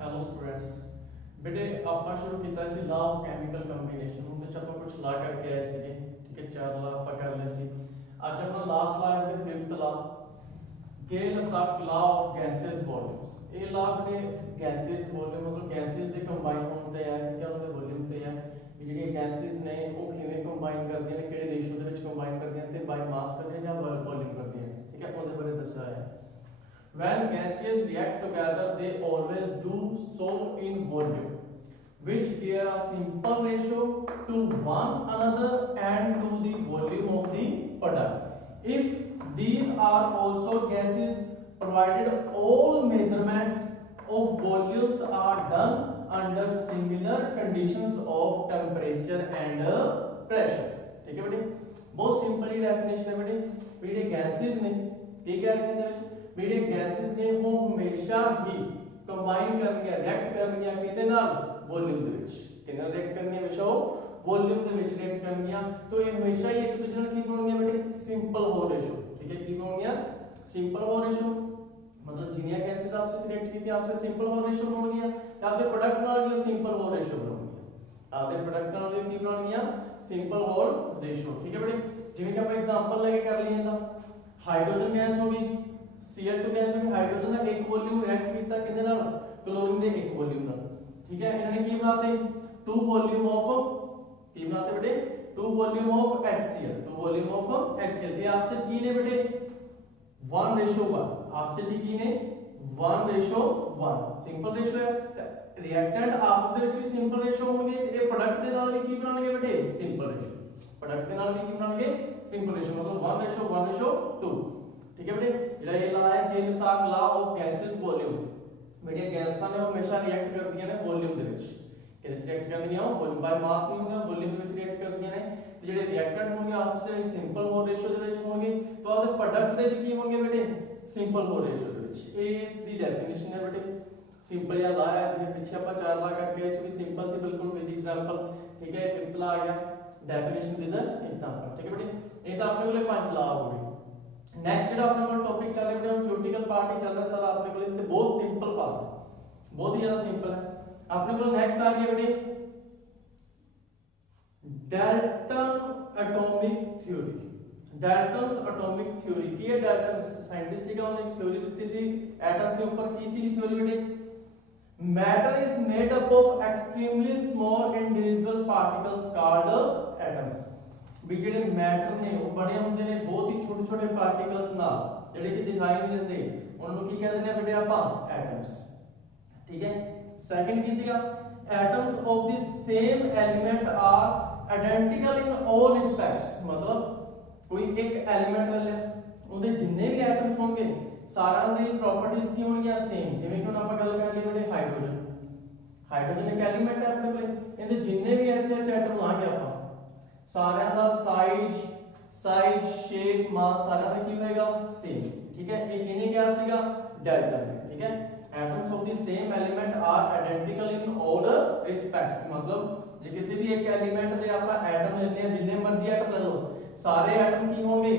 Hello students ਬੇਟੇ ਆਪਾਂ ਸ਼ੁਰੂ ਕੀਤਾ ਸੀ ਲਾ ਆਫ ਕੈਮੀਕਲ ਕੰਬੀਨੇਸ਼ਨ ਉਹਦੇ ਚ ਆਪਾਂ ਕੁਝ ਲਾ ਕਰਕੇ ਆਏ ਸੀਗੇ ਠੀਕ ਹੈ ਚਾਰ ਲਾ ਆਪਾਂ ਕਰ ਲਏ ਸੀ ਅੱਜ ਆਪਣਾ ਲਾਸਟ ਲਾ ਹੈ ਬੇਟੇ ਫਿਫਥ ਲਾ ਗੇਲ-ਲਸਾਕ ਲਾ ਆਫ ਗੈਸਸ ਵੋਲਿਊਮਸ ਇਹ ਲਾ ਬੇਟੇ ਗੈਸਸ ਵੋਲਿਊਮ ਮਤਲਬ ਗੈਸਸ ਦੇ ਕੰਬਾਈਨ ਹੋਣ ਤੇ ਆ ਠੀਕ ਹੈ ਉਹਨਾਂ ਦੇ ਵੋਲਿਊਮ ਤੇ ਆ ਵੀ ਜਿਹੜੀਆਂ ਗੈਸਸ ਨੇ ਉਹ ਕਿਵੇਂ ਕੰਬਾਈਨ ਕਰਦੀਆਂ ਨੇ ਕਿਹੜੇ ਰੇਸ਼ੋ ਦੇ ਵਿੱਚ ਕੰਬਾਈਨ ਕਰਦੀਆਂ ਨੇ ਤੇ ਬਾਈ ਮਾਸ ਕਰਦੀਆਂ ਜਾਂ ਵੋਲਿਊਮ ਕਰਦੀਆਂ ਨੇ ਠੀਕ ਹੈ ਉਹਦੇ ਬਾਰੇ ਦੱਸਿਆ ਹੈ When gases react together, they always do so in volume, which bear a simple ratio to one another and to the volume of the product. If these are also gases, provided all measurements of volumes are done under similar conditions of temperature and pressure. ठीक है बेटे बहुत simple ही definition है बेटे ये gases ने ठीक है रखें ਜਿਹੜੇ ਗੈਸਸ ਨੇ ਉਹ ਹਮੇਸ਼ਾ ਹੀ ਕੰਬਾਈਨ ਕਰਨਗੀਆਂ ਰਿਐਕਟ ਕਰਨਗੀਆਂ ਕਿਹਦੇ ਨਾਲ ਵੋਲਿਊਮ ਦੇ ਵਿੱਚ ਕਿਹਦੇ ਨਾਲ ਰਿਐਕਟ ਕਰਨਗੀਆਂ ਹਮੇਸ਼ਾ ਉਹ ਵੋਲਿਊਮ ਦੇ ਵਿੱਚ ਰਿਐਕਟ ਕਰਨਗੀਆਂ तो ਇਹ ਹਮੇਸ਼ਾ ਹੀ ਇੱਕ ਦੂਜੇ ਨਾਲ ਕੀ ਬਣਾਉਣਗੀਆਂ ਬੇਟੇ ਸਿੰਪਲ ਹੋ ਰੇਸ਼ੋ ठीक है ਕੀ ਬਣਾਉਣਗੀਆਂ ਸਿੰਪਲ ਹੋ ਰੇਸ਼ੋ मतलब जिन्हें गैसेस आपस में रिएक्ट कीती आपसे सिंपल हो रेशो ਬਣਾਉਣਗੀਆਂ ਤੇ ਆਪਦੇ ਪ੍ਰੋਡਕਟ ਨਾਲ ਵੀ ਸਿੰਪਲ ਹੋ ਰੇਸ਼ੋ ਬਣਾਉਣਗੀਆਂ ਆਪਦੇ ਪ੍ਰੋਡਕਟ ਨਾਲ ਵੀ ਕੀ ਬਣਾਉਣਗੀਆਂ ਸਿੰਪਲ ਹੋ ਰੇਸ਼ੋ ਠੀਕ ਹੈ ਬੇਟੇ ਜਿਵੇਂ ਕਿ ਆਪਾਂ ਐਗਜ਼ਾਮਪਲ ਲੈ ਕੇ ਕਰ ਲਈਏ ਤਾਂ ਹਾਈਡਰੋਜਨ ਗੈਸ ਹੋ ਗਈ Cl2 ਗੈਸ ਨੂੰ ਹਾਈਡਰੋਜਨ ਦਾ ਇੱਕ ਵੋਲਿਊਮ ਰਿਐਕਟ ਕੀਤਾ ਕਿਹਦੇ ਨਾਲ ਕਲੋਰੀਨ ਦੇ ਇੱਕ ਵੋਲਿਊਮ ਨਾਲ ਠੀਕ ਹੈ ਇਹਨਾਂ ਨੇ ਕੀ ਬਣਾਤੇ 2 ਵੋਲਿਊਮ ਆਫ ਕੀ ਬਣਾਤੇ ਬੇਟੇ 2 volume of HCl 2 volume of HCl ਇਹ ਆਪਸ ਵਿੱਚ ਕੀ ਨੇ ਬੇਟੇ 1:1 ਆਪਸ ਵਿੱਚ ਕੀ ਨੇ 1:1 ਸਿੰਪਲ ਰੇਸ਼ੋ ਹੈ ਤੇ ਰਿਐਕਟੈਂਟ ਆਪਸ ਦੇ ਵਿੱਚ ਵੀ ਸਿੰਪਲ ਰੇਸ਼ੋ ਹੋਣਗੇ ਤੇ ਇਹ ਪ੍ਰੋਡਕਟ ਦੇ ਨਾਲ ਵੀ ਕੀ ਬਣਾਉਣਗੇ ਬੇਟੇ ਸਿੰਪਲ ਰੇਸ਼ੋ ਪ੍ਰੋਡਕਟ ਦੇ ਨਾਲ ਵੀ ਕੀ ਬਣਾਉਣਗੇ ਸਿੰਪਲ ਰੇਸ਼ੋ ਮਤਲਬ 1:1:2 ठीक है बेटे ਜਿਹੜਾ ਇਹ ਲਾ ਹੈ ਗੇਲ-ਲਸਾਕ ਲਾ ਆਫ ਗੈਸਸ ਵੋਲਿਊਮ ਜਿਹੜੀਆਂ ਗੈਸਾਂ ਨੇ ਉਹ ਹਮੇਸ਼ਾ ਰਿਐਕਟ ਕਰਦੀਆਂ ਨੇ ਵੋਲਿਊਮ ਦੇ ਵਿੱਚ ਕਿਹਦੇ ਵਿੱਚ ਰਿਐਕਟ ਕਰਦੀਆਂ ਉਹ ਵੋਲਿਊਮ ਬਾਈ ਮਾਸ ਨਹੀਂ ਹੁੰਦਾ ਵੋਲਿਊਮ ਦੇ ਵਿੱਚ ਰਿਐਕਟ ਕਰਦੀਆਂ ਨੇ ਤੇ ਜਿਹੜੇ ਰਿਐਕਟੈਂਟ ਹੋਣਗੇ ਆਪਸ ਦੇ ਵਿੱਚ ਸਿੰਪਲ ਹੋ ਰੇਸ਼ੋ ਦੇ ਵਿੱਚ ਹੋਣਗੇ ਤਾਂ ਉਹਦੇ ਪ੍ਰੋਡਕਟ ਦੇ ਵੀ ਕੀ ਹੋਣਗੇ ਬੇਟੇ ਸਿੰਪਲ ਹੋ ਰੇਸ਼ੋ ਦੇ ਵਿੱਚ ਇਹ ਇਸ ਦੀ ਡੈਫੀਨੇਸ਼ਨ ਹੈ ਬੇਟੇ ਸਿੰਪਲ ਜਿਹਾ ਲਾ ਹੈ ਜਿਵੇਂ ਪਿੱਛੇ ਆਪਾਂ ਚਾਰ ਲਾ ਕਰਕੇ ਇਸ ਵੀ ਸਿੰਪਲ ਸੀ ਬਿਲਕੁਲ ਵਿਦ ਐਗਜ਼ਾਮਪਲ ਠੀਕ ਹੈ ਫਿਫਥ ਲਾ ਆ ਗਿਆ ਡੈਫੀਨੇਸ਼ਨ ਵਿਦ ਐਗਜ਼ਾਮਪਲ ਠੀਕ ਹੈ ਬੇਟੇ ਇਹ ਤਾਂ ਆਪਣੇ ਕੋਲੇ ਪੰਜ ਲਾ ਹੋ ਗਏ नेक्स्ट ਜਿਹੜਾ ਆਪਣੇ ਕੋਲ ਟੌਪਿਕ ਚੱਲ ਰਿਹਾ ਹੈ ਥਿਓਰੀਟਿਕਲ ਪਾਰਟ ਹੀ ਚੱਲ ਰਿਹਾ ਸਰ ਆਪਣੇ ਕੋਲ ਤੇ ਬਹੁਤ ਸਿੰਪਲ ਪਾਰਟ ਹੈ ਬਹੁਤ ਹੀ ਜ਼ਿਆਦਾ ਸਿੰਪਲ ਹੈ ਆਪਣੇ ਕੋਲ ਨੈਕਸਟ ਆ ਗਿਆ ਬੇਟੇ Dalton atomic theory Dalton's atomic theory ਕੀ ਹੈ ਡਾਲਟਨ ਸਾਇੰਟਿਸਟ ਸੀਗਾ ਉਹਨੇ ਇੱਕ ਥਿਊਰੀ ਦਿੱਤੀ ਸੀ ਐਟਮਸ ਦੇ ਉੱਪਰ ਕੀ ਸੀ ਥਿਊਰੀ ਬੇਟੇ matter is made up of extremely small indivisible particles called atoms ਵੀ ਜਿਹੜੇ ਮੈਟਰ ਨੇ ਉਹ ਬਣੇ ਹੁੰਦੇ ਨੇ ਬਹੁਤ ਹੀ ਛੋਟੇ ਛੋਟੇ ਪਾਰਟੀਕਲਸ ਨਾਲ ਜਿਹੜੇ ਕਿ ਦਿਖਾਈ ਨਹੀਂ ਦਿੰਦੇ ਉਹਨਾਂ ਨੂੰ ਕੀ ਕਹਿੰਦੇ ਨੇ ਬੇਟੇ ਆਪਾਂ ਐਟਮਸ ਠੀਕ ਹੈ ਸੈਕੰਡ ਕੀ ਸੀਗਾ atoms of the same element are identical in all respects ਮਤਲਬ ਕੋਈ ਇੱਕ ਐਲੀਮੈਂਟ ਲੈ ਲਿਆ ਉਹਦੇ ਜਿੰਨੇ ਵੀ ਐਟਮਸ ਹੋਣਗੇ ਸਾਰਿਆਂ ਦੀ ਪ੍ਰੋਪਰਟੀਜ਼ ਕੀ ਹੋਣਗੀਆਂ ਸੇਮ ਜਿਵੇਂ ਕਿ ਹੁਣ ਆਪਾਂ ਗੱਲ ਕਰ ਲਈ ਬੇਟੇ ਹਾਈਡਰੋਜਨ ਇੱਕ ਐਲੀਮੈਂਟ ਹੈ ਆਪਣੇ ਕੋਲੇ ਇਹਦੇ ਜਿੰਨੇ ਵੀ HH ਐਟਮ ਲਾਂਗੇ ਆਪਾਂ ਸਾਰਿਆਂ ਦਾ ਸਾਈਜ਼ ਸ਼ੇਪ ਮਾਸ ਸਾਰਿਆਂ ਦਾ ਕੀ ਹੋਏਗਾ ਸੇਮ ਠੀਕ ਹੈ ਇਹ ਕਿਹਨੇ ਕਿਹਾ ਸੀਗਾ ਡਾਲਟਨ ਨੇ ਠੀਕ ਹੈ atoms of the same element are identical in all respects ਮਤਲਬ ਜੇ ਕਿਸੇ ਵੀ ਇੱਕ ਐਲੀਮੈਂਟ ਦੇ ਆਪਾਂ ਐਟਮ ਲੈਂਦੇ ਆ ਜਿੰਨੇ ਮਰਜ਼ੀ ਐਟਮ ਲੈ ਲਓ ਸਾਰੇ ਐਟਮ ਕੀ ਹੋਣਗੇ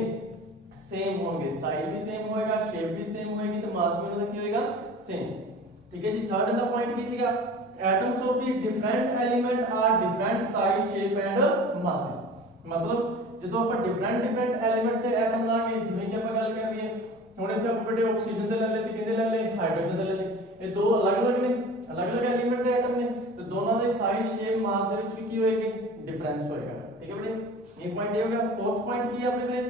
ਸੇਮ ਹੋਣਗੇ ਸਾਈਜ਼ ਵੀ ਸੇਮ ਹੋਏਗਾ ਸ਼ੇਪ ਵੀ ਸੇਮ ਹੋਏਗੀ ਤੇ ਮਾਸ ਵੀ ਉਹਨਾਂ ਦਾ ਕੀ ਹੋਏਗਾ ਸੇਮ ਠੀਕ ਹੈ ਜੀ ਥਰਡ ਦਾ ਪੁਆਇੰਟ ਕੀ ਸੀਗਾ atoms of the different element are different size shape and masses मतलब ਜਦੋਂ ਆਪਾਂ different elements ਦੇ ਐਟਮ ਲਾਂਗੇ ਜਿਵੇਂ ਕਿ ਆਪਾਂ ਗੱਲ ਕਰ ਲਈਏ ਹੁਣ ਇੱਥੇ ਆਪਾਂ ਬੇਟੇ ਆਕਸੀਜਨ ਦੇ ਲੈ ਲਏ ਤੇ ਕਿਹਦੇ ਲੈ ਲਏ ਹਾਈਡਰੋਜਨ ਦੇ ਲੈ ਲਏ ਇਹ ਦੋ ਅਲੱਗ-ਅਲੱਗ ਨੇ ਅਲੱਗ-ਅਲੱਗ ਐਲੀਮੈਂਟ ਦੇ ਐਟਮ ਨੇ ਤੇ ਦੋਨਾਂ ਦੇ ਸਾਈਜ਼ ਸ਼ੇਪ ਮਾਸ ਦੇ ਵਿੱਚ ਵੀ ਕੀ ਹੋਏਗੀ ਡਿਫਰੈਂਸ ਹੋਏਗਾ ਠੀਕ ਹੈ ਬੇਟੇ ਇਹ ਪੁਆਇੰਟ ਇਹ ਹੋ ਗਿਆ ਫੋਰਥ ਪੁਆਇੰਟ ਕੀ ਹੈ ਆਪਣੇ ਕੋਲੇ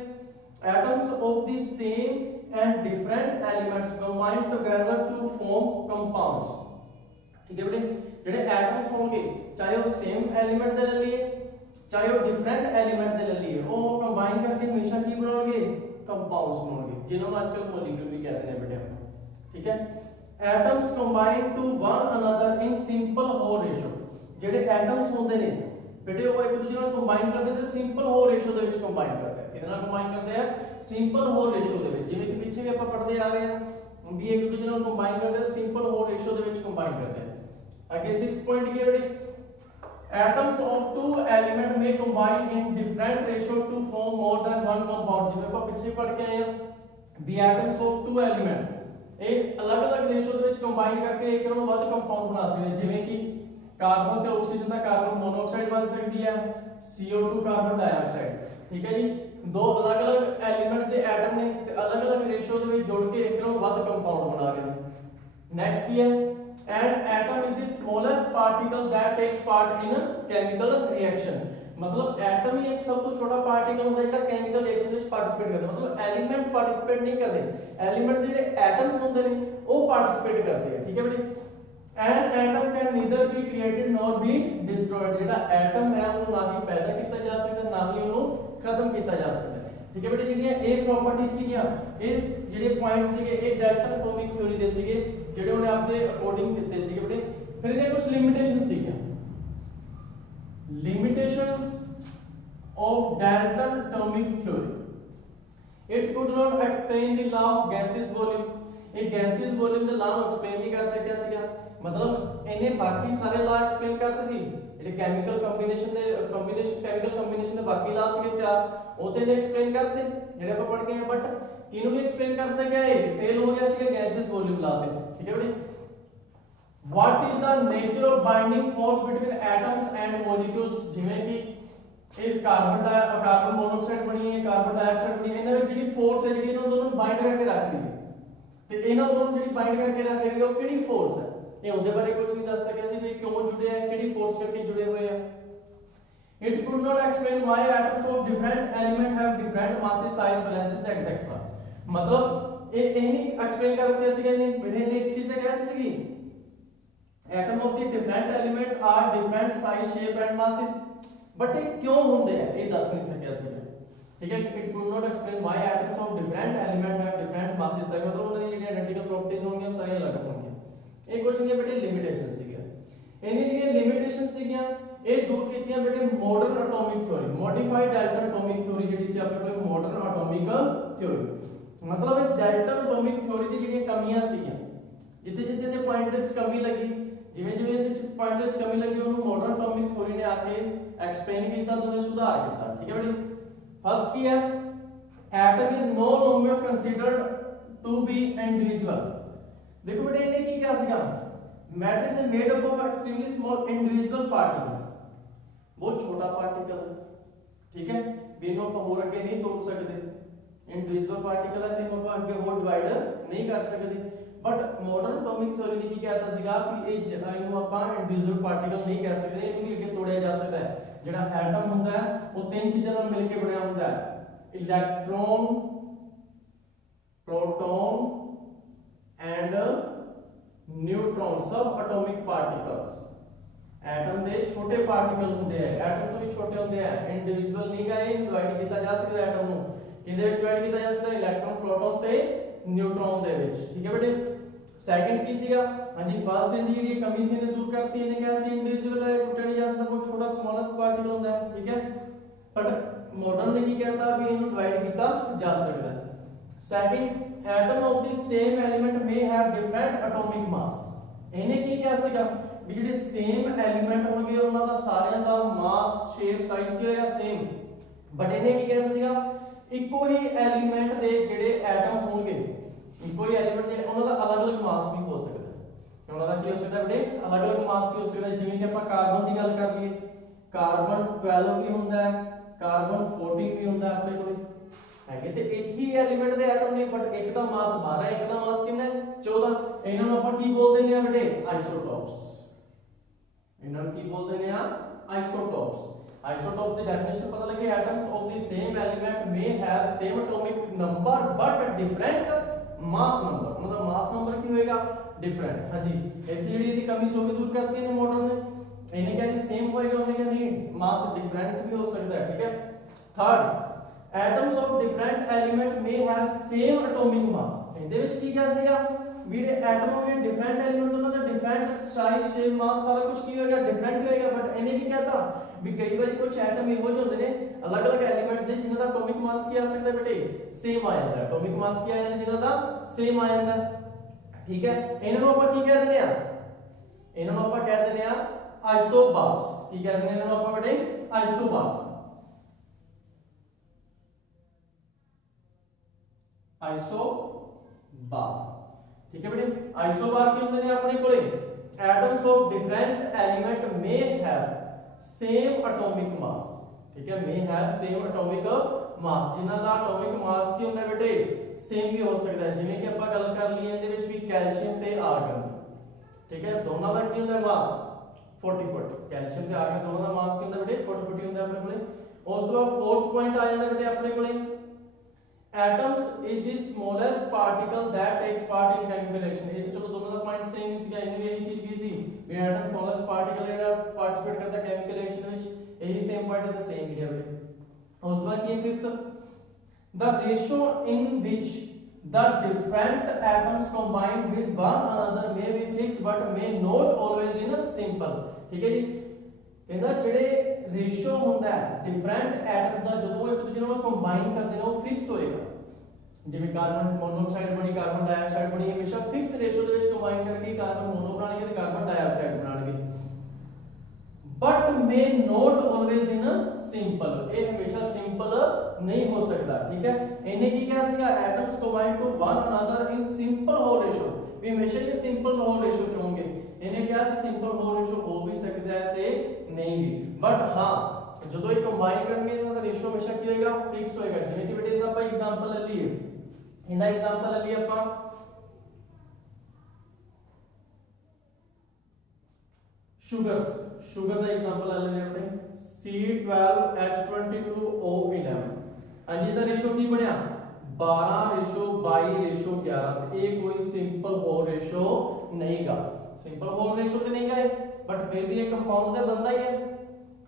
atoms of the same and different elements combine together to form compounds ठीक है बेटे ਜਿਹੜੇ ਐਟਮਸ ਹੋਣਗੇ ਚਾਹੇ ਉਹ ਸੇਮ ਐਲੀਮੈਂਟ ਦੇ ਲੈ ਲਈਏ ਚਾਹੇ ਉਹ ਡਿਫਰੈਂਟ ਐਲੀਮੈਂਟ ਦੇ ਲੈ ਲਈਏ ਉਹ ਕੰਬਾਈਨ ਕਰਕੇ ਹਮੇਸ਼ਾ ਕੀ ਬਣਾਉਣਗੇ ਕੰਪਾਊਂਡਸ ਬਣਾਉਣਗੇ ਜਿਹਨਾਂ ਨੂੰ ਅੱਜਕੱਲ ਮੋਲੀਕਿਊਲ ਵੀ ਕਹਿੰਦੇ ਨੇ ਬੇਟੇ ਆਪਾਂ ਠੀਕ ਹੈ atoms combine to one another in simple whole ratio ਜਿਹੜੇ ਐਟਮਸ ਹੁੰਦੇ ਨੇ ਬੇਟੇ ਉਹ ਇੱਕ ਦੂਜੇ ਨਾਲ ਕੰਬਾਈਨ ਕਰਦੇ ਤੇ ਸਿੰਪਲ ਹੋਲ ਰੇਸ਼ੋ ਦੇ ਵਿੱਚ ਕੰਬਾਈਨ ਕਰਦੇ ਆ ਕਿਹਦੇ ਨਾਲ ਕੰਬਾਈਨ ਕਰਦੇ ਆ ਸਿੰਪਲ ਹੋਲ ਰੇਸ਼ੋ ਦੇ ਵਿੱਚ ਜਿਵੇਂ ਕਿ ਪਿੱਛੇ ਵੀ ਆਪਾਂ ਪੜ੍ਹਦੇ ਆ ਰਹੇ ਹਾਂ ਵੀ ਇੱਕ ਦੂਜੇ ਨਾਲ ਕੰਬਾਈਨ ਕਰਦੇ ਆ ਸਿੰਪਲ ਹੋਲ ਰੇਸ਼ੋ ਦੇ ਵਿੱਚ ਕੰਬਾਈਨ ਕਰਦੇ ਆ Okay, 6th point here beटे atoms of two element may combine in different ratio to form more than one compound जिसे ਆਪਾਂ ਪਿੱਛੇ ਪੜ੍ਹ ਕੇ ਆਏ ਹਾਂ ਵੀ atoms of two element ਇਹ ਅਲੱਗ-ਅਲੱਗ ਰੇਸ਼ੋ ਦੇ ਵਿੱਚ ਕੰਬਾਈਨ ਕਰਕੇ ਇੱਕ ਨਾਲੋਂ ਵੱਧ ਕੰਪਾਊਂਡ ਬਣਾ ਸਕਦੇ, ਜਿਵੇਂ ਕਿ ਕਾਰਬਨ ਤੇ ਆਕਸੀਜਨ ਦਾ ਕਾਰਬਨ ਮੋਨੋਆਕਸਾਈਡ ਬਣ ਸਕਦੀ ਹੈ, CO2 ਕਾਰਬਨ ਡਾਈਆਕਸਾਈਡ। ਠੀਕ ਹੈ ਜੀ, ਦੋ ਅਲੱਗ-ਅਲੱਗ ਐਲੀਮੈਂਟਸ ਦੇ ਐਟਮ ਨੇ ਤੇ ਅਲੱਗ-ਅਲੱਗ ਰੇਸ਼ੋ ਦੇ ਵਿੱਚ ਜੋੜ ਕੇ ਇੱਕ ਨਾਲੋਂ ਵੱਧ ਕੰਪਾਊਂਡ ਬਣਾ ਰਹੇ ਨੇ। ਨੈਕਸਟ ਕੀ ਹੈ, and atom is the smallest particle that takes part in a chemical reaction। मतलब एटम ही एक सब तो छोटा पार्टिकल होता है ਜਿਹੜਾ केमिकल रिएक्शन ਵਿੱਚ ਪਾਰਟਿਸਿਪੇਟ ਕਰਦਾ, मतलब एलिमेंट पार्टिसिपेट नहीं करते, एलिमेंट ਜਿਹੜੇ एटम्स ਹੁੰਦੇ ਨੇ ਉਹ ਪਾਰਟਿਸਿਪੇਟ ਕਰਦੇ ਆ। ਠੀਕ ਹੈ ਬੇਟੇ, and atom can neither be created nor be destroyed। ਜਿਹੜਾ ਐਟਮ ਹੈ ਉਹਨੂੰ ਨਾ ਹੀ ਪੈਦਾ ਕੀਤਾ ਜਾ ਸਕਦਾ ਨਾ ਹੀ ਉਹਨੂੰ ਖਤਮ ਕੀਤਾ ਜਾ ਸਕਦਾ। ਠੀਕ ਹੈ ਬੇਟੇ, ਜਿਹੜੀਆਂ ਇਹ ਪ੍ਰੋਪਰਟੀ ਸੀਗੀਆਂ, ਇਹ ਜਿਹੜੇ ਪੁਆਇੰਟ ਸੀਗੇ ਇਹ ਡੈਲਟਨ ਐਟੋਮਿਕ ਥਿਉਰੀ ਦੇ ਸੀਗੇ ਜਿਹੜੇ ਉਹਨੇ ਆਪਦੇ ਅਕੋਰਡਿੰਗ ਦਿੱਤੇ ਸੀਗੇ ਬੇਟੇ। ਫਿਰ ਇਹਦੇ ਕੁਝ ਲਿਮਿਟੇਸ਼ਨ ਸੀਗੀਆਂ, limitations of Dalton atomic theory। it could not explain the law of gaseous volume। ਇਹ gaseous volume ਦੇ law ਨੂੰ explain ਨਹੀਂ ਕਰ ਸਕਿਆ ਸੀਗਾ, मतलब ਇਹਨੇ ਬਾਕੀ ਸਾਰੇ law explain ਕਰਤੇ ਸੀ, ਜਿਹੜੇ chemical combination ਦੇ chemical combination ਦੇ ਬਾਕੀ law ਸੀਗੇ ਚਾਰ ਉਹ ਤੇ ਇਹਨੇ explain ਕਰਤੇ ਜਿਹੜੇ ਆਪਾਂ ਪੜ੍ਹ ਕੇ ਆਏ, ਬਟ ਕਿਹਨੂੰ ਨਹੀਂ explain ਕਰ ਸਕਿਆ, ਇਹ ਫੇਲ ਹੋ ਗਿਆ ਸੀਗਾ gaseous volume law ਤੇ। ਠੀਕ ਹੈ ਬੇਟੇ, what is the nature of binding force between atoms and molecules। ਜਿਵੇਂ ਕਿ ਇਹ ਕਾਰਬਨ ਮੋਨੋਆਕਸਾਈਡ ਬਣੀ ਹੈ, ਕਾਰਬਨ ਡਾਈਆਕਸਾਈਡ ਬਣੀ ਹੈ, ਇਹਨਾਂ ਵਿੱਚ ਜਿਹੜੀ ਫੋਰਸ ਹੈ ਜਿਹੜੀ ਇਹਨਾਂ ਦੋਨਾਂ ਨੂੰ ਬਾਈਂਡ ਕਰਕੇ ਰੱਖ ਰਹੀ ਹੈ ਤੇ ਇਹਨਾਂ ਦੋਨਾਂ ਨੂੰ ਜਿਹੜੀ ਬਾਈਂਡ ਕਰਕੇ ਰੱਖ ਰਹੀ ਹੈ ਉਹ ਕਿਹੜੀ ਫੋਰਸ ਹੈ, ਇਹ ਉਹਦੇ ਬਾਰੇ ਕੁਝ ਨਹੀਂ ਦੱਸ ਸਕਿਆ ਸੀ ਵੀ ਕਿਉਂ ਜੁੜੇ ਆ, ਕਿਹੜੀ ਫੋਰਸ ਕਰਕੇ ਜੁੜੇ ਹੋਏ ਆ। it could not explain why atoms of different element have different masses, size, valences etc। मतलब ਇਹ ਨਹੀਂ ਐਕਸਪਲੇਨ ਕਰ ਰਿਹਾ ਸੀਗਾ ਜੀ, ਇਹਨੇ ਇੱਕ ਚੀਜ਼ ਇਹ ਕਹਿ ਸੀਗੀ atom of the different element are different size, shape and masses, but ਇਹ ਕਿਉਂ ਹੁੰਦੇ ਆ ਇਹ ਦੱਸ ਨਹੀਂ ਸਕਿਆ ਸੀਗਾ। ਠੀਕ ਹੈ, it could not explain why atoms of different element have different masses, size, मतलब ਉਹਨਾਂ ਦੀ ਜਿਹੜੀਆਂ ਆਇਡੈਂਟੀਕਲ ਪ੍ਰੋਪਰਟੀਜ਼ ਹੋਣਗੀਆਂ ਉਹ ਸਾਰੀਆਂ ਅਲੱਗ ਹੋਣਗੀਆਂ। ਇਹ ਕੁਝ ਨਹੀਂ ਬੇਟੇ ਲਿਮਿਟੇਸ਼ਨ ਸੀਗੀਆਂ, ਇਹਨੇ ਜਿਹੜੀਆਂ ਲਿਮਿਟੇਸ਼ਨ ਸੀਗੀਆਂ ਇਹ ਦੂਰ ਕੀਤੀਆਂ ਬੇਟੇ modern atomic theory, modified Dalton atomic theory ਜਿਹੜੀ ਸੀ ਆਪਣੇ ਕੋਲ ਮਾਡਰਨ ਐਟੋਮਿਕ ਥਿਉਰੀ। मतलब ਇਸ ਡੈਲਟਨ ਐਟੋਮਿਕ ਥਿਉਰੀ ਦੀ ਜਿਹੜੀਆਂ ਕਮੀਆਂ ਸੀਗੀਆਂ, ਜਿੱਥੇ ਜਿੱਥੇ ਤੇ ਪੁਆਇੰਟ ਦੇ ਵਿੱਚ ਕਮੀ ਲੱਗੀ, ਜਿਵੇਂ ਜਿਵੇਂ ਇਹਦੇ ਵਿੱਚ ਪੁਆਇੰਟ ਦੇ ਵਿੱਚ ਕਮੀ ਲੱਗੀ ਉਹਨੂੰ ਮਾਡਰਨ ਐਟੋਮਿਕ ਥਿਉਰੀ ਨੇ ਆ ਕੇ ਐਕਸਪਲੇਨ ਕੀਤਾ ਤੇ ਉਹਨੇ ਸੁਧਾਰ ਕੀਤਾ। ਠੀਕ ਹੈ ਬੇਟੇ, ਫਸਟ ਕੀ ਹੈ, atom is no longer considered to be individual. ਦੇਖੋ ਬੇਟੇ ਇਹਨੇ ਕੀ ਕਿਹਾ ਸੀਗਾ, matter is made up of extremely small individual particles. बहुत छोटा पार्टिकल है, ठीक है, बिनो आप और आगे नहीं तोड़ सकते, इंडिविजुअल पार्टिकल है तो हम आगे और डिवाइड नहीं कर सकते। बट मॉडर्न एटॉमिक थ्योरी ने की कहता ਸੀਗਾ ਕਿ ਇਹ ਇਹਨੂੰ ਆਪਾਂ ਇੰਡੀਵਿਜੂਅਲ ਪਾਰਟੀਕਲ ਨਹੀਂ ਕਹਿ ਸਕਦੇ, ਇਹਨੂੰ ਵੀ ਅੱਗੇ ਤੋੜਿਆ ਜਾ ਸਕਦਾ ਹੈ। ਜਿਹੜਾ ਐਟਮ ਹੁੰਦਾ ਹੈ ਉਹ ਤਿੰਨ ਚੀਜ਼ਾਂ ਨਾਲ ਮਿਲ ਕੇ ਬਣਿਆ ਹੁੰਦਾ ਹੈ, ਇਲੈਕਟ੍ਰੋਨ, प्रोटॉन एंड न्यूट्रॉन, सब एटॉमिक पार्टिकल्स। एटम दे छोटे पार्टिकल होंगे हैं, एटम तो भी छोटे होंगे हैं, इंडिविजुअल नहीं गा, ये डिवाइड किया जा सकता है एटम ਨੂੰ ਕਿਹਦੇ ਵਿੱਚ ਡਿਵਾਈਡ ਕੀਤਾ ਜਾ ਸਕਦਾ, ਇਲੈਕਟ੍ਰੋਨ, ਪ੍ਰੋਟੋਨ ਤੇ ਨਿਊਟ੍ਰੋਨ ਦੇ ਵਿੱਚ। ਠੀਕ ਹੈ ਬੇਟੇ, ਸੈਕੰਡ ਕੀ ਸੀਗਾ, ਹਾਂਜੀ ਫਸਟ ਇਹਦੀ ਜਿਹੜੀ ਕਮੀ ਸੀ ਇਹਨੇ ਦੂਰ ਕਰਤੀ, ਇਹਨੇ ਕਿਹਾ ਸੀ ਇੰਡੀਵਿਜੂਅਲ ਹੈ, ਟੁੱਟਿਆ ਨਹੀਂ ਜਾ ਸਕਦਾ, ਬਹੁਤ ਛੋਟਾ ਸਮੋਲੈਸਟ ਪਾਰਟੀਕਲ ਹੁੰਦਾ ਹੈ। ਠੀਕ ਹੈ, ਬਟ ਮਾਡਰਨ ਨੇ ਕੀ ਕਹਿਤਾ ਵੀ ਇਹਨੂੰ ਡਿਵਾਈਡ ਕੀਤਾ ਜਾ ਸਕਦਾ ਹੈ। Second, atom of the same element may have different atomic mass। ਇਹਨੇ ਕੀ ਕਿਹਾ ਸੀਗਾ ਵੀ ਜਿਹੜੇ ਸੇਮ ਐਲੀਮੈਂਟ ਹੋਣਗੇ ਉਹਨਾਂ ਦਾ ਸਾਰਿਆਂ ਦਾ ਮਾਸ, ਸ਼ੇਪ, ਸਾਈਜ਼ ਕੀ ਹੋਏਗਾ ਸੇਮ, ਬਟ ਇਹਨੇ ਕੀ ਕਿਹਾ ਸੀਗਾ ਇੱਕੋ ਹੀ ਐਲੀਮੈਂਟ ਦੇ ਜਿਹੜੇ ਐਟਮ ਹੋਣਗੇ, ਇੱਕੋ ਹੀ ਐਲੀਮੈਂਟ ਜਿਹੜੇ ਉਹਨਾਂ ਦਾ ਅਲੱਗ-ਅਲੱਗ ਮਾਸ ਵੀ ਹੋ ਸਕਦਾ ਹੈ। ਉਹਨਾਂ ਦਾ ਕੀ ਹੋ ਸਕਦਾ ਬੇਟੇ, ਅਲੱਗ-ਅਲੱਗ ਮਾਸ ਵੀ ਹੋ ਸਕਦਾ। ਜਿਵੇਂ ਕਿ ਆਪਾਂ ਕਾਰਬਨ ਦੀ ਗੱਲ ਕਰ ਲਈਏ, ਕਾਰਬਨ 12 ਵੀ ਹੁੰਦਾ ਹੈ, ਕਾਰਬਨ 14 ਵੀ ਹੁੰਦਾ ਆਪਣੇ ਕੋਲ है, ਤੇ ਇੱਕ ਹੀ ਐਲੀਮੈਂਟ ਦੇ ਐਟਮ ਨੇ, ਬਟ ਇੱਕ ਦਾ ਮਾਸ 12 ਹੈ, ਇੱਕ ਦਾ ਮਾਸ ਕਿੰਨਾ ਹੈ 14। ਇਹਨਾਂ ਨੂੰ ਆਪਾਂ ਕੀ ਬੋਲਦੇ ਨੇ ਬੇਟੇ, ਆਈਸੋਟੋਪਸ। ਇਹਨਾਂ ਨੂੰ ਕੀ ਬੋਲਦੇ ਨੇ ਆ, ਆਈਸੋਟੋਪਸ। आइसोटोप्स की डेफिनेशन पता लगे, atoms of the same element may have same atomic number but different mass number। मतलब मास नंबर की होएगा डिफरेंट। हां जी, इतनी ਜਿਹੜੀ ਇਹਦੀ ਕਮੀ ਸੋ ਕੇ ਦੂਰ ਕਰਤੀ ਨੇ ਮਾਡਰਨ ਨੇ, ਇਹਨੇ ਕਿਹਾ ਜੀ सेम होएगा, ਉਹਨੇ ਕਿਹਾ नहीं, मास डिफरेंट भी हो सकता है। ठीक है, third, atoms of different element may have same atomic mass। ਇਹਦੇ ਵਿੱਚ ਕੀ ਕਿਹਾ ਸੀਗਾ ਵੀ ਜਿਹੜੇ ਐਟਮ ਹੋਣਗੇ ਡਿਫਰੈਂਟ ਐਲੀਮੈਂਟ ਉਹਨਾਂ ਦਾ ਡਿਫਰੈਂਟ ਸਾਈਜ਼, ਸ਼ੇਪ, ਮਾਸ ਸਾਰਾ ਕੁਝ ਕੀ ਹੋਏਗਾ ਡਿਫਰੈਂਟ ਹੋਏਗਾ। ਬਟ ਇਹਨੇ ਕੀ ਕਹਿਤਾ ਵੀ ਕਈ ਵਾਰੀ ਕੁਝ ਐਟਮ ਇਹੋ ਜਿਹੇ ਹੁੰਦੇ ਨੇ ਅਲੱਗ-ਅਲੱਗ ਐਲੀਮੈਂਟਸ ਦੇ ਜਿਨ੍ਹਾਂ ਦਾ ਐਟੋਮਿਕ ਮਾਸ ਕੀ ਆ ਸਕਦਾ ਬੇਟੇ, ਸੇਮ ਆ ਜਾਂਦਾ। ਐਟੋਮਿਕ ਮਾਸ ਕੀ ਆ ਜਾਂਦਾ ਜਿਨ੍ਹਾਂ ਦਾ ਸੇਮ ਆ ਜਾਂਦਾ। ਠੀਕ ਹੈ, ਇਹਨਾਂ ਨੂੰ ਆਪਾਂ ਕੀ ਕਹਿ ਦਿੰਦੇ ਆ, ਇਹਨਾਂ ਨੂੰ ਆਪਾਂ ਕਹਿ ਦਿੰਦੇ ਆ ਆਈਸੋਬਾਰਸ। ਕੀ ਕਹਿ ਦਿੰਦੇ ਇਹਨਾਂ ਨੂੰ ਆਪਾਂ ਬੇਟੇ, ਆਈਸੋਬਾਰ। आइसोबार। ठीक है बेटे। आइसोबार की ਹੁੰਦੇ ਨੇ ਆਪਣੇ ਕੋਲੇ atoms of different element may have same atomic mass, ठीक है, may have same atomic mass, ਜਿਨ੍ਹਾਂ ਦਾ atomic mass ਕੀ ਹੁੰਦਾ ਬੇਟੇ ਸੇਮ ਵੀ ਹੋ ਸਕਦਾ ਹੈ, ਜਿਵੇਂ ਕਿ ਆਪਾਂ ਗੱਲ ਕਰ ਲਈ ਇਹਦੇ ਵਿੱਚ ਵੀ ਕੈਲਸ਼ੀਅਮ ਤੇ ਆਰਗਨ, ਠੀਕ ਹੈ, ਦੋਨਾਂ ਦਾ ਕੀ ਹੁੰਦਾ ਮਾਸ 40-40, ਕੈਲਸ਼ੀਅਮ ਤੇ ਆਰਗਨ ਦੋਨਾਂ ਦਾ ਮਾਸ ਕੀ ਹੁੰਦਾ ਬੇਟੇ 40-40 ਹੁੰਦਾ ਆਪਣੇ ਕੋਲੇ। ਉਸ ਤੋਂ ਬਾਅਦ ਫੋਰਥ ਪੁਆਇੰਟ ਆ ਜਾਂਦਾ ਬੇਟੇ ਆਪਣੇ ਕੋਲੇ atoms is the smallest particle that takes part in chemical reaction, ਇਹ ਤਾਂ ਚਲੋ ਦੋਨਾਂ ਦਾ ਪੁਆਇੰਟ ਸੇਮ ਹੀ ਸੀਗਾ, ਇਹਨੂੰ ਵੀ ਇਹੀ ਚੀਜ਼ ਕੀ ਸੀ ਵੀ ਐਟਮ smallest particle ਜਿਹੜਾ ਪਾਰਟਿਸਿਪੇਟ ਕਰਦਾ ਕੈਮੀਕਲ ਰਿਐਕਸ਼ਨ ਵਿੱਚ, ਇਹੀ ਸੇਮ ਪੁਆਇੰਟ ਹੈ ਤਾਂ ਸੇਮ ਹੀ ਹੈ ਬੇਟੇ। ਉਸ ਤੋਂ ਬਾਅਦ ਕੀ ਹੈ fifth the ratio in which the different atoms combined with one another may be fixed but may not always in simple, ਠੀਕ ਹੈ ਜੀ। ਕਹਿੰਦਾ ਜਿਹੜੇ ਰੇਸ਼ੋ ਹੁੰਦਾ ਹੈ ਡਿਫਰੈਂਟ ਐਟਮਸ ਦਾ ਜਦੋਂ ਇੱਕ ਦੂਜੇ ਨਾਲ ਕੰਬਾਈਨ ਕਰਦੇ ਨੇ ਉਹ ਫਿਕਸ ਹੋਏਗਾ, ਜਿਵੇਂ ਕਾਰਬਨ ਮੋਨੋਆਕਸਾਈਡ ਬਣੀ ਕਾਰਬਨ ਡਾਈਆਕਸਾਈਡ ਬਣੀ ਹਮੇਸ਼ਾ ਫਿਕਸ ਰੇਸ਼ੋ ਦੇ ਵਿੱਚ ਕੰਬਾਈਨ ਕਰਕੇ ਕਾਰਬਨ ਮੋਨੋ ਬਣਾਣਗੇ ਤੇ ਕਾਰਬਨ ਡਾਈਆਕਸਾਈਡ ਬਣਾਣਗੇ, but may not always in simple, ये हमेशा सिंपल नहीं हो सकता, ठीक है। इन्हें की क्या सीगा atoms combine to one another in simple whole ratio, भी हमेशा ये सिंपल होल रेशो चाहोगे, इन्हें क्या से सिंपल होल रेशो हो भी सकता है ते नहीं भी, बट हां ਜਦੋਂ ਇਹ ਕੰਬਾਈਨ ਕਰਨਗੇ ਇਹਨਾਂ ਦਾ ਰੇਸ਼ੋ ਹਮੇਸ਼ਾ ਕੀ ਹੋਏਗਾ ਫਿਕਸ ਹੋਏਗਾ। ਜਿਵੇਂ ਕਿ ਬੇਟੇ ਇਹਦਾ ਆਪਾਂ ਐਗਜ਼ਾਮਪਲ ਲੈ ਲਈਏ, ਇਹਦਾ ਐਗਜ਼ਾਮਪਲ ਲੈ ਲਈਏ ਆਪਾਂ शुगर का एग्जांपल ले लेने अपने C12H22O11, हां जी दा रेशो की बनया 12:22:11, तो ये कोई सिंपल होल रेशो नहींगा, सिंपल होल रेशो ते नहीं गए बट फिर भी ये कंपाउंड तो बनता ही है,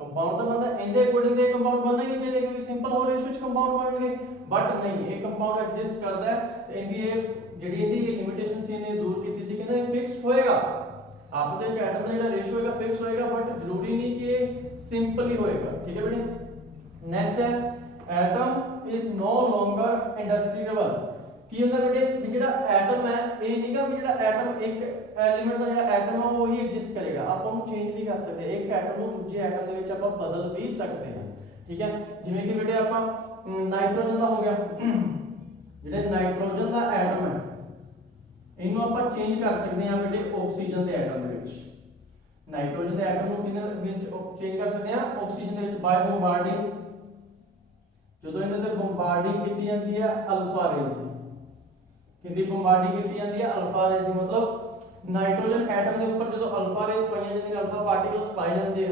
कंपाउंड तो बनता इनके अकॉर्डिंग तो कंपाउंड बनना ही नहीं चाहिए क्योंकि सिंपल होल रेशो च कंपाउंड बनणगे, बट नहीं ये कंपाउंड एग्जिस्ट करता है तो इनकी ये ਜਿਹੜੀ ਇਹਦੀ ਲਿਮਿਟੇਸ਼ਨ ਸੀ ਇਹਨੇ ਦੂਰ ਕੀਤੀ ਸੀ, ਕਹਿੰਦਾ ਇਹ ਫਿਕਸ ਹੋਏਗਾ आपस में एटम का ਜਿਹੜਾ रेशियो होगा फिक्स होएगा बट जरूरी नहीं कि ये सिंपल ही होएगा, ठीक है बेटे। नेक्स्ट है एटम इज नो लॉन्गर इंडस्ट्रिएबल, की ਹੁੰਦਾ बेटे ਵੀ ਜਿਹੜਾ ਐਟਮ ਹੈ ਇਹ ਨਹੀਂਗਾ ਵੀ ਜਿਹੜਾ ਐਟਮ ਇੱਕ ਐਲੀਮੈਂਟ ਦਾ ਜਿਹੜਾ ਐਟਮ ਹੈ ਉਹ ਹੀ ਐਗਜ਼ਿਸਟ ਕਰੇਗਾ, ਆਪਾਂ ਉਹਨੂੰ ਚੇਂਜ ਨਹੀਂ ਕਰ ਸਕਦੇ, ਇੱਕ ਐਟਮ ਨੂੰ ਦੂਜੇ ਐਟਮ ਦੇ ਵਿੱਚ ਆਪਾਂ ਬਦਲ ਵੀ ਸਕਦੇ ਹਾਂ, ਠੀਕ ਹੈ। ਜਿਵੇਂ ਕਿ बेटे ਆਪਾਂ ਨਾਈਟ੍ਰੋਜਨ ਦਾ ਹੋ ਗਿਆ, ਜਿਹੜਾ ਨਾਈਟ੍ਰੋਜਨ ਦਾ ਐਟਮ ਹੈ ਇਹਨੂੰ ਆਪਾਂ ਚੇਂਜ ਕਰ ਸਕਦੇ ਹਾਂ बेटे ਆਕਸੀਜਨ ਦੇ ਐਟਮ ਦੇ ਵਿੱਚ, ਨਾਈਟ੍ਰੋਜਨ ਦੇ ਐਟਮ ਨੂੰ ਕਿਹਦੇ ਵਿੱਚ ਚੇਂਜ ਕਰ ਸਕਦੇ ਹਾਂ ਆਕਸੀਜਨ ਦੇ ਵਿੱਚ ਬਾਈ ਬੰਬਾਰਡਿੰਗ, ਜਦੋਂ ਇਹਨਾਂ ਤੇ ਬੰਬਾਰਡਿੰਗ ਕੀਤੀ ਜਾਂਦੀ ਹੈ ਅਲਫਾ ਰੇਜ਼ ਦੀ, ਕਿੰਦੀ ਬੰਬਾਰਡਿੰਗ ਕੀਤੀ ਜਾਂਦੀ ਹੈ ਅਲਫਾ ਰੇਜ਼ ਦੀ, ਮਤਲਬ ਨਾਈਟ੍ਰੋਜਨ ਐਟਮ ਦੇ ਉੱਪਰ ਜਦੋਂ ਅਲਫਾ ਰੇਜ਼ ਪਾਈਆਂ ਜਾਂਦੀਆਂ ਅਲਫਾ ਪਾਰਟੀਕਲਸ ਪਾਏ ਜਾਂਦੇ ਆ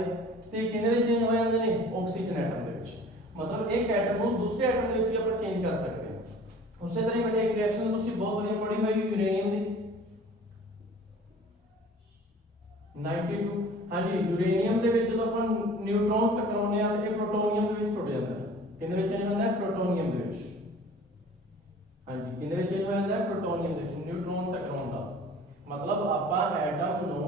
ਤੇ ਕਿਹਦੇ ਵਿੱਚ ਚੇਂਜ ਹੋ ਜਾਂਦੇ ਨੇ ਆਕਸੀਜਨ ਐਟਮ ਦੇ ਵਿੱਚ, ਮਤਲਬ ਇੱਕ ਐਟਮ ਨੂੰ ਦੂਸਰੇ ਐਟਮ ਦੇ ਵਿੱਚ ਵੀ ਆਪਾਂ ਚੇਂਜ ਕਰ ਸਕਦੇ ਹਾਂ। ਉਸੇ ਤਰ੍ਹਾਂ ਹੀ बेटे एक रिएक्शन ਤੁਸੀਂ ਬਹੁਤ ਵਧੀਆ ਪੜ੍ਹੀ ਹੋਏਗੀ यूरेनियम ਦੀ 92, हाँ जी यूरेनियम ਦੇ ਵਿੱਚ ਜਦੋਂ ਆਪਾਂ ਨਿਊਟ੍ਰੋਨ ਟਕਰਾਉਂਦੇ ਆ ਤੇ ਇਹ प्लूटोनियम ਦੇ ਵਿੱਚ ਟੁੱਟ ਜਾਂਦਾ ਹੈ, ਕਿਹਦੇ ਵਿੱਚ ਚੇਂਜ ਹੁੰਦਾ ਹੈ प्लूटोनियम ਦੇ ਵਿੱਚ, हाँ जी ਕਿਹਦੇ ਵਿੱਚ ਚੇਂਜ ਹੋ ਜਾਂਦਾ ਹੈ प्लूटोनियम ਦੇ ਵਿੱਚ ਨਿਊਟ੍ਰੋਨ ਟਕਰਾਉਣ ਦਾ मतलब ਆਪਾਂ ਐਟਮ ਨੂੰ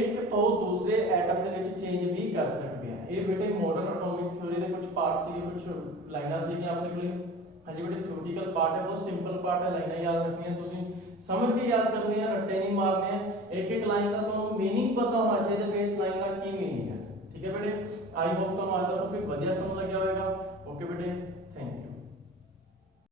ਇੱਕ ਤੋਂ ਦੂਸਰੇ ਐਟਮ ਦੇ ਵਿੱਚ ਚੇਂਜ ਵੀ ਕਰ ਸਕਦੇ ਹਾਂ। ਇਹ बेटे ਮਾਡਰਨ ਐਟੋਮਿਕ ਥਿਉਰੀ ਦੇ ਕੁਝ ਪਾਰਟ ਸੀ, ਕੁਝ ਲਾਈਨਾਂ ਸੀਗੀਆਂ ਆਪਣੇ ਕੋਲੇ, हाँ जी बेटे थ्योरेटिकल पार्ट है, बहुत सिंपल पार्ट है, लाइनें याद रखनी है तुसी समझ के याद करनी है, रट्टे नहीं मारने हैं, एक एक लाइन का तो मीनिंग पता होना चाहिए बेस लाइन का की मीनिंग है, ठीक है बेटे। आई होप तो आज का टॉपिक बढ़िया समझ आ गया होगा। ओके बेटे।